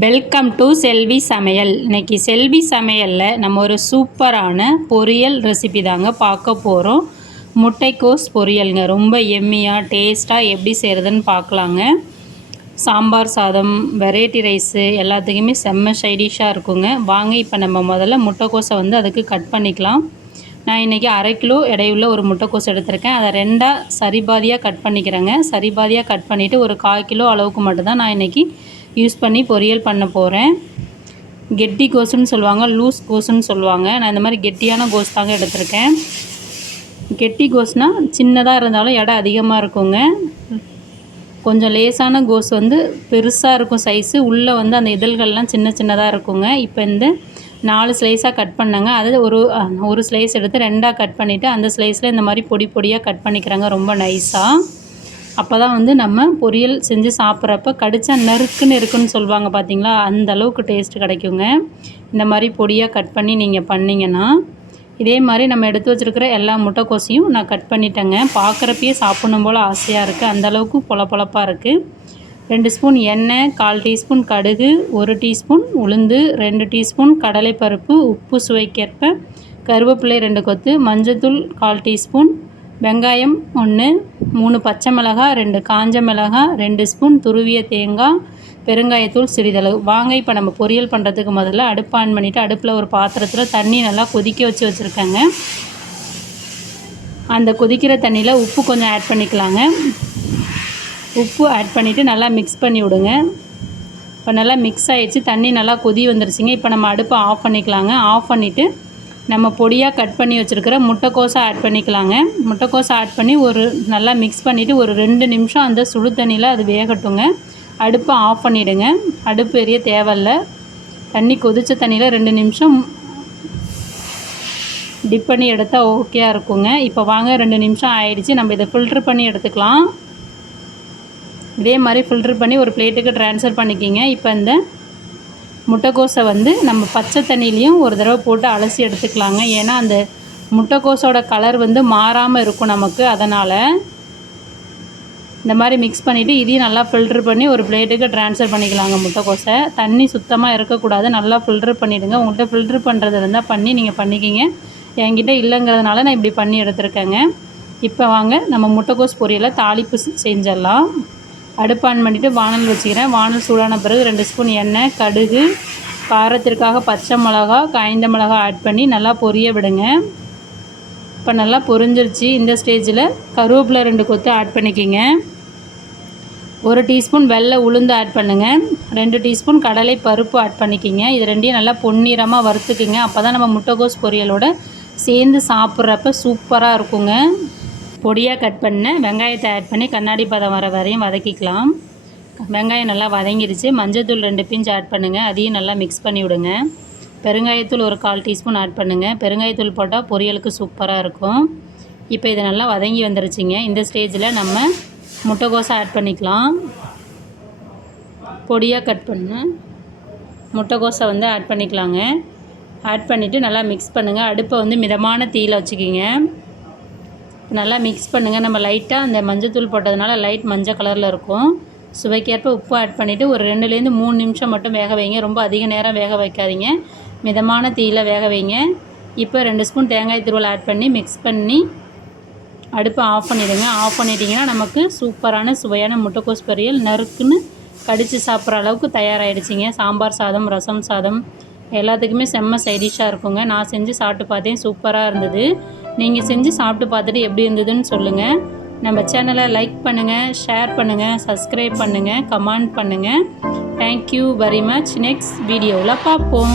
Welcome to செல்வி சமையல் இன்னைக்கு செல்வி சமையலில் நம்ம ஒரு சூப்பரான பொரியல் ரெசிபி தாங்க பார்க்க போகிறோம் முட்டைக்கோஸ் பொரியலுங்க. ரொம்ப எம்மியாக டேஸ்ட்டாக எப்படி செய்கிறதுன்னு பார்க்கலாங்க. சாம்பார் சாதம் வெரைட்டி ரைஸு எல்லாத்துக்குமே செம்ம சைடிஷாக இருக்குங்க. வாங்க இப்போ நம்ம முதல்ல முட்டைக்கோஸை வந்து அதுக்கு கட் பண்ணிக்கலாம். நான் இன்றைக்கி அரை கிலோ எடையுள்ள ஒரு முட்டைக்கோஸ் எடுத்திருக்கேன். அதை ரெண்டாக சரிபாதியாக கட் பண்ணிக்கிறேங்க. சரிபாதியாக கட் பண்ணிவிட்டு ஒரு கால் கிலோ அளவுக்கு மட்டும்தான் நான் இன்றைக்கி யூஸ் பண்ணி பொரியல் பண்ண போகிறேன் கெட்டி கோஸுன்னு சொல்லுவாங்க லூஸ் கோஸுன்னு சொல்லுவாங்க. நான் இந்த மாதிரி கெட்டியான கோஸ் தாங்க எடுத்திருக்கேன். கெட்டி கோஸ்னால் சின்னதாக இருந்தாலும் இடம் அதிகமாக இருக்குங்க. கொஞ்சம் லேசான கோஸ் வந்து பெருசாக இருக்கும் சைஸு. உள்ளே வந்து அந்த இதழ்கள்லாம் சின்ன சின்னதாக இருக்குங்க. இப்போ இந்த நாலு ஸ்லைஸாக கட் பண்ணாங்க. அது ஒரு ஒரு ஸ்லைஸ் எடுத்து ரெண்டாக கட் பண்ணிவிட்டு அந்த ஸ்லைஸில் இந்த மாதிரி பொடி பொடியாக கட் பண்ணிக்கிறாங்க. ரொம்ப நைஸாக அப்போ தான் வந்து நம்ம பொரியல் செஞ்சு சாப்பிட்றப்ப கடிச்சா நறுக்குன்னு இருக்குன்னு சொல்லுவாங்க பார்த்தீங்களா அந்த அளவுக்கு டேஸ்ட் கிடைக்குங்க. இந்த மாதிரி பொடியாக கட் பண்ணி நீங்கள் பண்ணிங்கன்னா இதே மாதிரி நம்ம எடுத்து வச்சுருக்கிற எல்லா முட்டைக்கோசையும் நான் கட் பண்ணிட்டேங்க. பார்க்குறப்பயே சாப்பிடணும் போல் ஆசையாக இருக்குது அந்தளவுக்கு அளவுக்கு இருக்குது ரெண்டு ஸ்பூன் எண்ணெய் கால் டீஸ்பூன் கடுகு ஒரு டீஸ்பூன் உளுந்து ரெண்டு டீஸ்பூன் கடலைப்பருப்பு உப்பு சுவைக்கேற்ப கருவேப்பிலை ரெண்டு கொத்து மஞ்சத்தூள் கால் டீஸ்பூன் வெங்காயம் ஒன்று மூணு பச்சை மிளகாய் ரெண்டு காஞ்ச மிளகாய் ரெண்டு ஸ்பூன் துருவிய தேங்காய் பெருங்காயத்தூள் சிறிதளவு. வாங்க இப்போ நம்ம பொரியல் பண்ணுறதுக்கு முதல்ல அடுப்பு ஆன் பண்ணிவிட்டு அடுப்பில் ஒரு பாத்திரத்தில் தண்ணி நல்லா கொதிக்க வச்சு வச்சுருக்கேங்க. அந்த கொதிக்கிற தண்ணியில் உப்பு கொஞ்சம் ஆட் பண்ணிக்கலாங்க. உப்பு ஆட் பண்ணிவிட்டு நல்லா மிக்ஸ் பண்ணி விடுங்க. இப்போ நல்லா மிக்ஸ் ஆகிடுச்சு தண்ணி நல்லா கொதி வந்துருச்சுங்க. இப்போ நம்ம அடுப்பை ஆஃப் பண்ணிக்கலாங்க. ஆஃப் பண்ணிவிட்டு நம்ம பொடியாக கட் பண்ணி வச்சுருக்கிற முட்டைக்கோஸை ஆட் பண்ணிக்கலாங்க. முட்டைக்கோஸை ஆட் பண்ணி ஒரு நல்லா மிக்ஸ் பண்ணிவிட்டு ஒரு ரெண்டு நிமிஷம் அந்த சுடு தண்ணியில் அது வேகட்டுங்க. அடுப்பை ஆஃப் பண்ணிவிடுங்க அடுப்பு எரிய தேவையில்லை. தண்ணி கொதிச்ச தண்ணியில் ரெண்டு நிமிஷம் டிப் பண்ணி எடுத்தால் ஓகேயாக இருக்குங்க. இப்போ வாங்க ரெண்டு நிமிஷம் ஆயிடுச்சு. நம்ம இதை ஃபில்ட்ரு பண்ணி எடுத்துக்கலாம். இதே மாதிரி ஃபில்ட்ரு பண்ணி ஒரு பிளேட்டுக்கு ட்ரான்ஸ்ஃபர் பண்ணிக்கிங்க. இப்போ இந்த முட்டைக்கோஸை வந்து நம்ம பச்சை தண்ணியிலையும் ஒரு தடவை போட்டு அலசி எடுத்துக்கலாங்க. ஏன்னா அந்த முட்டைக்கோஸோட கலர் வந்து மாறாமல் இருக்கும் நமக்கு. அதனால் இந்த மாதிரி மிக்ஸ் பண்ணிவிட்டு இதையும் நல்லா ஃபில்ட்ரு பண்ணி ஒரு பிளேட்டுக்கு ட்ரான்ஸ்ஃபர் பண்ணிக்கலாங்க முட்டைக்கோஸை தண்ணி சுத்தமாக இருக்கக்கூடாது. நல்லா ஃபில்ட்ரு பண்ணிவிடுங்க உங்கள்கிட்ட ஃபில்ட்ரு பண்ணுறது இருந்தால் பண்ணி நீங்கள் பண்ணிக்கிங்க. என்கிட்ட இல்லைங்கிறதுனால நான் இப்படி பண்ணி எடுத்துருக்கேங்க. இப்போ வாங்க நம்ம முட்டைக்கோஸ் பொரியலை தாளிப்பு செஞ்சிடலாம் அடுப்பு ஆன் பண்ணிவிட்டு வானல் வச்சுக்கிறேன். வானல் சூடான பிறகு ரெண்டு ஸ்பூன் எண்ணெய் கடுகு காரத்திற்காக பச்சை மிளகா காய்ந்த மிளகா ஆட் பண்ணி நல்லா பொரிய விடுங்க. இப்போ நல்லா பொரிஞ்சிருச்சு. இந்த ஸ்டேஜில் கருவேப்பிலை ரெண்டு கொத்து ஆட் பண்ணிக்கிங்க. ஒரு டீஸ்பூன் வெள்ளை உளுந்து ஆட் பண்ணுங்கள் ரெண்டு டீஸ்பூன் கடலை பருப்பு ஆட் பண்ணிக்கிங்க. இது ரெண்டையும் நல்லா பொன்னிறமாக வறுத்துக்குங்க. அப்போ தான் நம்ம முட்டைகோஸ் பொரியலோட சேர்ந்து சாப்பிட்றப்ப சூப்பராக இருக்குங்க. பொடியாக கட் பண்ண வெங்காயத்தை ஆட் பண்ணி கண்ணாடி பதம் வர வரையும் வதக்கிக்கலாம். வெங்காயம் நல்லா வதங்கிடுச்சு மஞ்சள்தூள் ரெண்டு பிஞ்சு ஆட் பண்ணுங்கள் அதையும் நல்லா மிக்ஸ் பண்ணி விடுங்க. பெருங்காயத்தூள் ஒரு கால் டீஸ்பூன் ஆட் பண்ணுங்கள் பெருங்காயத்தூள் போட்டால் பொரியலுக்கு சூப்பராக இருக்கும். இப்போ இது நல்லா வதங்கி வந்துருச்சுங்க. இந்த ஸ்டேஜில் நம்ம முட்டைகோசை ஆட் பண்ணிக்கலாம். பொடியாக கட் பண்ண முட்டைகோசை வந்து ஆட் பண்ணிக்கலாங்க. ஆட் பண்ணிவிட்டு நல்லா மிக்ஸ் பண்ணுங்கள் அடுப்பை வந்து மிதமான தீயில் வச்சுக்கிங்க. நல்லா மிக்ஸ் பண்ணுங்கள் நம்ம லைட்டாக அந்த மஞ்சத்தூள் போட்டதுனால லைட் மஞ்சள் கலரில் இருக்கும். சுவைக்கேற்ப உப்பு ஆட் பண்ணிவிட்டு ஒரு ரெண்டுலேருந்து மூணு நிமிஷம் மட்டும் வேக வைங்க. ரொம்ப அதிக நேரம் வேக வைக்காதீங்க. மிதமான தீயில் வேக வைங்க. இப்போ ரெண்டு ஸ்பூன் தேங்காய் திருவள் ஆட் பண்ணி மிக்ஸ் பண்ணி அடுப்பை ஆஃப் பண்ணிவிடுங்க ஆஃப் பண்ணிட்டீங்கன்னா நமக்கு சூப்பரான சுவையான முட்டைக்கோஸ் பொரியல் நறுக்குன்னு கடித்து சாப்பிட்ற அளவுக்கு தயாராகிடுச்சிங்க சாம்பார் சாதம் ரசம் சாதம் எல்லாத்துக்குமே செம்ம சைடிஷாக இருக்குங்க. நான் செஞ்சு சாப்பிட்டு பார்த்தேன். சூப்பராக இருந்தது. நீங்கள் செஞ்சு சாப்பிட்டு பார்த்துட்டு எப்படி இருந்ததுன்னு சொல்லுங்கள் நம்ம சேனலை லைக் பண்ணுங்கள் ஷேர் பண்ணுங்கள் சப்ஸ்கிரைப் பண்ணுங்கள் கமெண்ட் பண்ணுங்கள் தேங்க்யூ வெரி மச் நெக்ஸ்ட் வீடியோவில் பார்ப்போம்.